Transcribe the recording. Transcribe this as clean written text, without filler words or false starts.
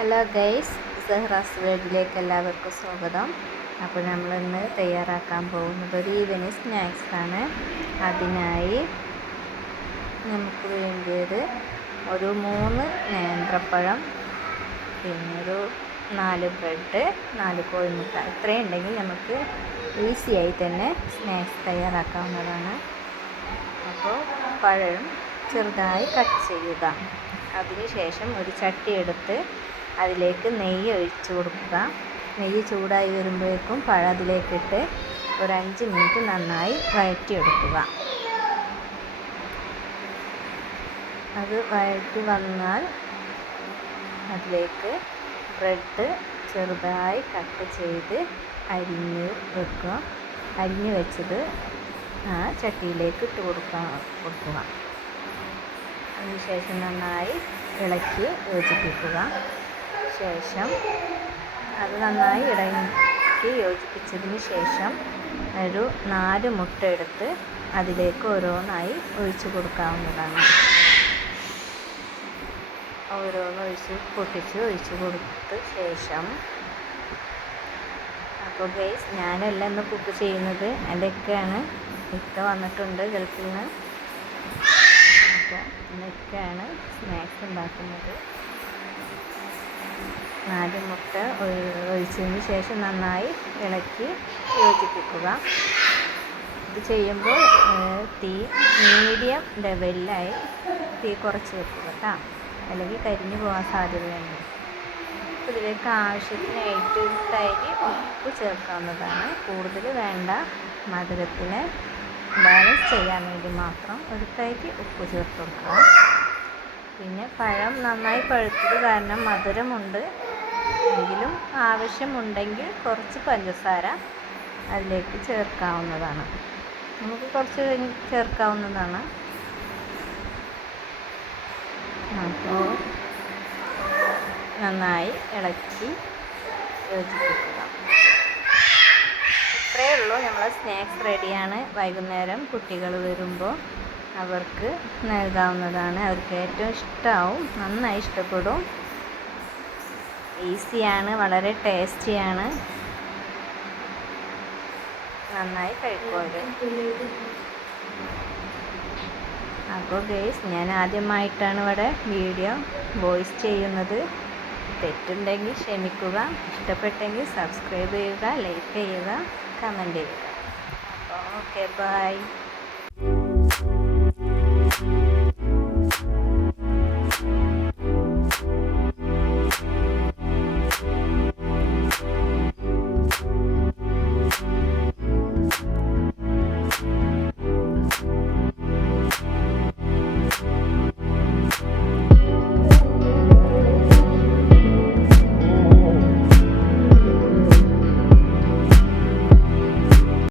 Hello guys, Zehra's വേൾഡിലേക്ക് എല്ലാവർക്കും സ്വാഗതം. അപ്പോൾ നമ്മളിന്ന് തയ്യാറാക്കാൻ പോകുന്നത് ഒരു ഈവനിങ് സ്നാക്സാണ്. അതിനായി നമുക്ക് വേണ്ടിയത് ഒരു 3 നേന്ത്രപ്പഴം, പിന്നെ ഒരു 4 ബ്രെഡ്, 4 കോഴിമുട്ട. ഇത്രയും ഉണ്ടെങ്കിൽ നമുക്ക് ഈസിയായി തന്നെ സ്നാക്സ് തയ്യാറാക്കാവുന്നതാണ്. അപ്പോൾ പഴം ചെറുതായി കട്ട് ചെയ്യുക. അതിനുശേഷം ഒരു ചട്ടി എടുത്ത് അതിലേക്ക് നെയ്യ് ഒഴിച്ച് കൊടുക്കുക. നെയ്യ് ചൂടായി വരുമ്പോഴേക്കും പഴം അതിലേക്കിട്ട് ഒരു 5 മിനിറ്റ് നന്നായി വഴറ്റിയെടുക്കുക. അത് വഴറ്റി വന്നാൽ അതിലേക്ക് ബ്രെഡ് ചെറുതായി കട്ട് ചെയ്ത് അരിഞ്ഞ് വെക്കുക. അരിഞ്ഞ് വെച്ചത് ആ ചട്ടിയിലേക്ക് ഇട്ട് കൊടുക്കുക. അതിനുശേഷം നന്നായി ഇളക്കി യോജിപ്പിക്കുക. ശേഷം അത് നന്നായി ഇളക്കി യോജിപ്പിച്ചതിന് ശേഷം ഒരു 4 മുട്ട എടുത്ത് അതിലേക്ക് ഓരോന്നായി ഒഴിച്ചു കൊടുക്കാവുന്നതാണ്. ഓരോന്ന് ഒഴിച്ച് കൊടുത്ത ശേഷം, അപ്പോൾ ഗൈസ്, ഞാനല്ല ഇന്ന് കുക്ക് ചെയ്യുന്നത്, എൻ്റെ ഇക്ക വന്നിട്ടുണ്ട് ഗൾഫിൽ നിന്ന്. അപ്പോൾ ഇന്നൊക്കെയാണ് സ്നാക്സ് ഉണ്ടാക്കുന്നത്. 4 മുട്ട ഒഴിച്ചതിന് ശേഷം നന്നായി ഇളക്കി യോജിപ്പിക്കുക. ഇത് ചെയ്യുമ്പോൾ തീ മീഡിയം ലെവലിലായി തീ കുറച്ച് വെക്കുക കേട്ടോ, അല്ലെങ്കിൽ കരിഞ്ഞു പോകാൻ സാധ്യതയുണ്ട്. ഇതിലേക്ക് ആവശ്യത്തിനായിട്ട് തരി ഉപ്പ് ചേർക്കാവുന്നതാണ്. കൂടുതൽ വേണ്ട, മധുരത്തിന് ബാലൻസ് ചെയ്യാൻ വേണ്ടി മാത്രം ഒരു തരി ഉപ്പ് ചേർത്ത് കൊടുക്കുക. പിന്നെ പഴം നന്നായി പഴുത്തത് കാരണം മധുരമുണ്ട്, എങ്കിലും ആവശ്യമുണ്ടെങ്കിൽ കുറച്ച് പഞ്ചസാര അതിലേക്ക് ചേർക്കാവുന്നതാണ്. നമുക്ക് കുറച്ച് ചേർക്കാവുന്നതാണ്. അപ്പോൾ നന്നായി ഇളക്കി യോജിപ്പിക്കുക. ഇത്രയേ ഉള്ളൂ, നമ്മളെ സ്നാക്സ് റെഡിയാണ്. വൈകുന്നേരം കുട്ടികൾ വരുമ്പോൾ അവർക്ക് നൽകാവുന്നതാണ്. അവർക്ക് ഏറ്റവും ഇഷ്ടമാവും, നന്നായി ഇഷ്ടപ്പെടും. ഈസിയാണ്, വളരെ ടേസ്റ്റിയാണ്, നന്നായി കഴിക്കും അവർ. അപ്പോൾ ഗൈസ്, ഞാൻ ആദ്യമായിട്ടാണ് ഇവിടെ വീഡിയോ വോയിസ് ചെയ്യുന്നത്. തെറ്റുണ്ടെങ്കിൽ ക്ഷമിക്കുക. ഇഷ്ടപ്പെട്ടെങ്കിൽ സബ്സ്ക്രൈബ് ചെയ്യുക, ലൈക്ക് ചെയ്യുക, കമൻറ്റ് ചെയ്യുക. അപ്പോൾ ഓക്കെ, ബൈ.